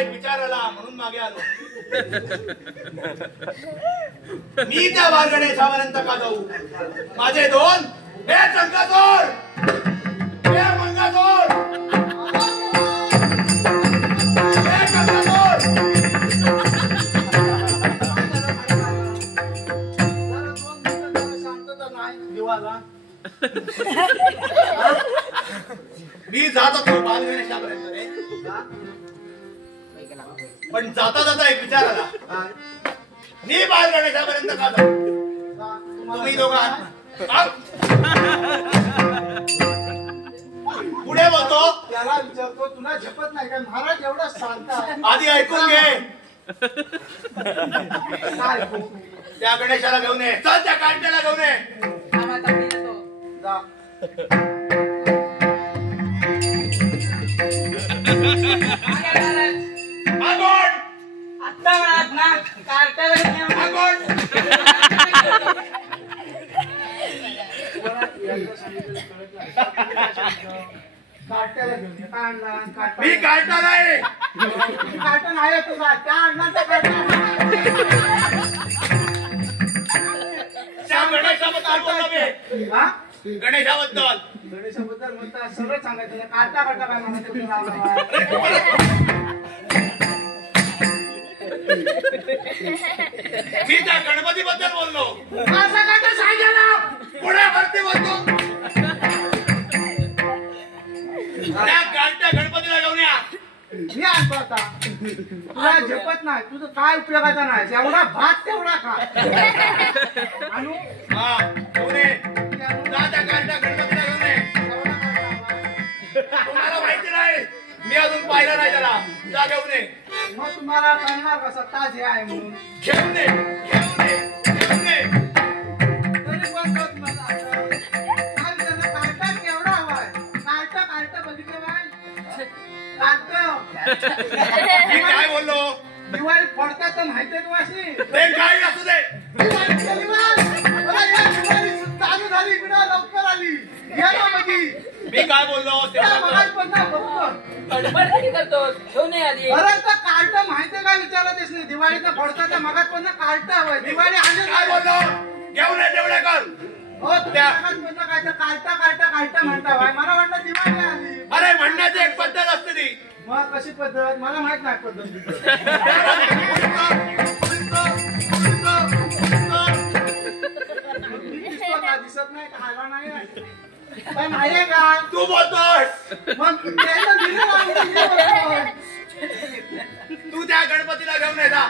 एक विचार आला म्हणून मागे आलो. मी त्या बालगणेशापर्यंत का जाऊ? माझे दोन हे चंद्रचोर हे मंगळचोर हे चंद्रचोर. शांतता नाही दिवाला. मी जात होतो बालगणेशापर्यंत रे. पण जाता जाता एक विचार आला. मी बालगणेशापर्यंत का जाऊ? तुम्ही दोघं पुढे बोलतो. त्याला विचारतो तुला झेपत नाही काय? महाराज एवढा शांत आहे. आधी ऐकून घे. काय ऐकू? त्या गणेशाला घेऊन ये. चल त्या कांट्याला घेऊन ये. जा. आगोड आता म्हणत ना कार्टाला आगोड. कार्ट्याला घेऊन ये. काय आणणार? कार्टा. मी काढणार आहे. कार्टन आहे तुझा. त्या अण्णाचा कार्टन. त्या गणेशाबद्दल बोललो मी. हा? गणेशाबद्दल. गणेशाबद्दल म्हणता सरळ सांगायचं. काटा काटा काय म्हणायचं तुला? मी त्या गणपतीबद्दल बोललो. माझा काटा सांगायला. पुढे भरती बोलतो. त्या कांट्या गणपतीला घेऊन या. मी आणतो आता. तुला झेपत नाही. तुझं काय उपयोगाचा नाही. एवढा भात तेवढा खा. आणू? हा घेऊन ये. जा त्या कांट्या गणपतीला घेऊन ये. तुम्हाला माहिती नाही मी अजून पाहिलं नाही त्याला. जा घेऊन ये. मग तुम्हाला कळणार कसं ताज हे आहे म्हणून. घेऊन ये. घेऊन ये. घेऊन ये. तरी पण तो तुम्हाला असं. काय विचारलं? कार्टा केवढा हवाय? कार्टा बघितलं काय? मी काय बोललो? दिवाळी फोडतात तर माहितीये तुम्हाशी? ते काही असू दे. दिवाळी केली बा. मला या दिवाळी चालू झाली इकडं लवकर आली. या ना मधी. मी काय बोललो? त्या मगाच पण ना बघतो. गडबड कधी करतो? घेऊन ये आधी. अरे तर कार्ट माहितीये काय विचारतच नाही. दिवाळीचं फोडतात मगाच पण ना कार्ट हवंय. दिवाळी आली काय बोललो? घेऊन ये तेवढे कर. हो तुम्ही मगाच पण काय तर कार्ट म्हणता बाय. मला वाटलं दिवाळी आली. अरे म्हणण्याची एक पद्धत असते ती. मग कशी पद्धत? मला माहित नाही पद्धत. दिसत नाही का? हाला नाही काय नाहीये का? तू बोलतोस. मग त्याला दिलं ना. तू त्या गणपतीला घेऊन ये जा.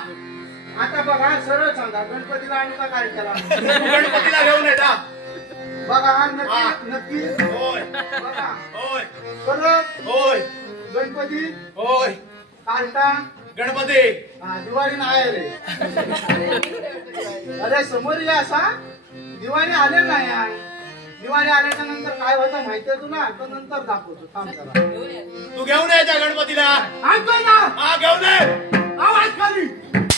आता बघा सरळ सांगा. गणपतीला आणि का काय त्याला? तू गणपतीला घेऊन ये जा. बघा नक्की. होय बघा होय परत होय गणपती होय. कार्टा गणपती. दिवाळी नाही रे. अरे समोर या असा. दिवाळी आले नाही आहे. दिवाळी आल्याच्या नंतर काय होतं माहितीये तुला? तर नंतर दाखवतो. थांब जरा. घेऊन ये. तू घेऊन ये त्या गणपतीला. आणतोय ना. हा घेऊन ये. आवाज खाली.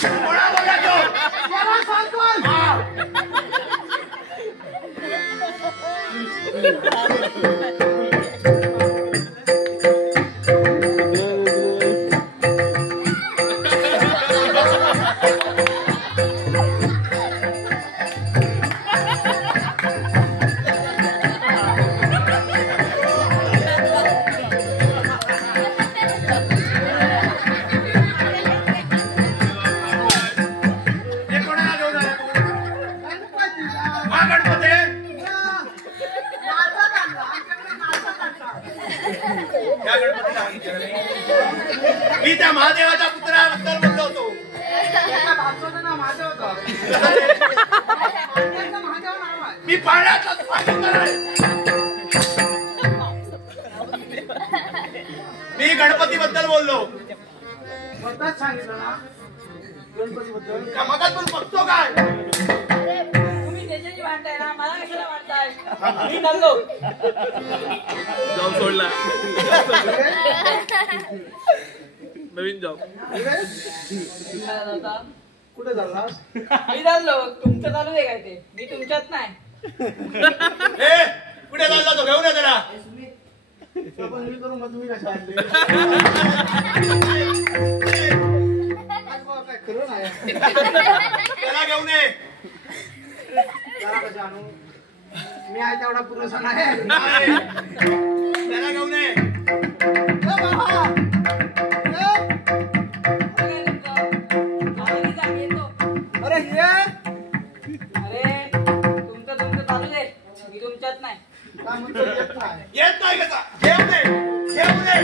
कोणा बोलायचो? याला सांगतोय. मी त्या महादेवाच्या पुत्राबद्दल बोललो होतो. मी पाण्याचा मी गणपती बद्दल बोललो. मधात सांगितलं ना गणपती बद्दल. मधात पण बघतो काय? तुम्ही त्याच्याशी भांडताय ना, मला कशाला भांडताय? मी चाललो. जॉब सोडला. नवीन जॉब. कुठे झालास? मी चाललो. तुमचं चालू आहे काय ते? मी तुमच्यात नाही. कुठे चालला तो? घेऊन ये त्याला. मी करू मग तुम्ही कशा त्याला घेऊन ये. त्याला कसं आणू? मी आहे तेवढा पुरेसा नाही. नाही. त्याला घेऊन ये. ए बाबा, अरे ये. अरे तुमचं चालू दे मी तुमच्यात नाही. काय म्हणतो येत नाही. येत नाही कसा घेऊन ये. घेऊन ये.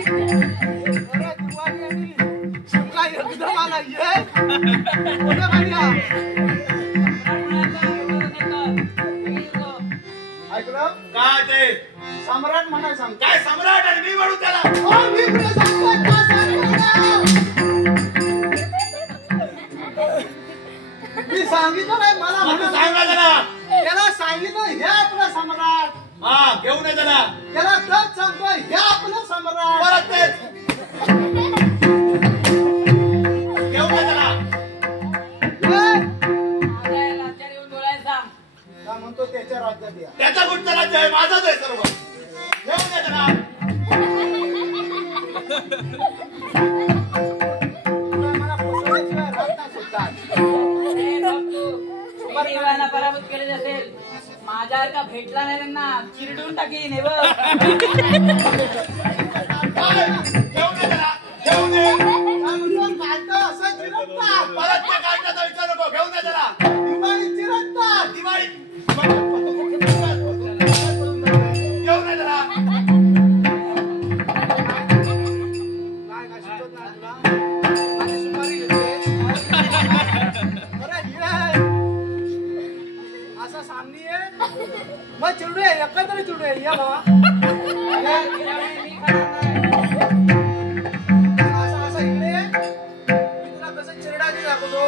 अरे दिवाळी आणि शिमला एकदम आला. ये. कोणत्या गाडी हा? ऐकलं? काय ते सम्राट म्हणाय सांगतो. काय सम्राट आणि मी म्हणू त्याला. मी तुला सांगतो का सम्राट? मी सांगितलं नाही मला मग तू म्हणून. सांगा त्याला. त्याला सांगितलं हे आपलं सम्राट. हा घेऊन ये त्याला. त्याला तर सांगतो हे आपलं सम्राट. परत तेच. घेऊन ये त्याला. राज्यात येऊन बोलायला सांग. का म्हणतो त्याच्या राज्यात या. त्याचा कुठचा राज्य आहे माझाच आहे सर्व. घेऊन ये त्याला. तुला मला फसवण्याशिवाय राहत नाही सुद्धा. अरे बघ तू देवाला पराभूत केले असेल माझ्या का भेटला नाही त्यांना चिरडून टाकीन हे बघ. काय? घेऊन ये त्याला. घेऊन ये. काय म्हणतो काढतं असं चिरडतात. परत त्या काढण्याचा विचार नको. घेऊन ये त्याला. दिवाळी चिरडतात. दिवाळी. घेऊन ये त्याला. काय काय सुचत नाही तुला? माझी सुपारी घेतली. अरे ये. असं सामनी ये. मग चिडूया एकत्र चिडूया. ये बाबा. मी खाणार नाही. असं असं इकडे ये. मी तुला कसं चिरडायचं दाखवतो.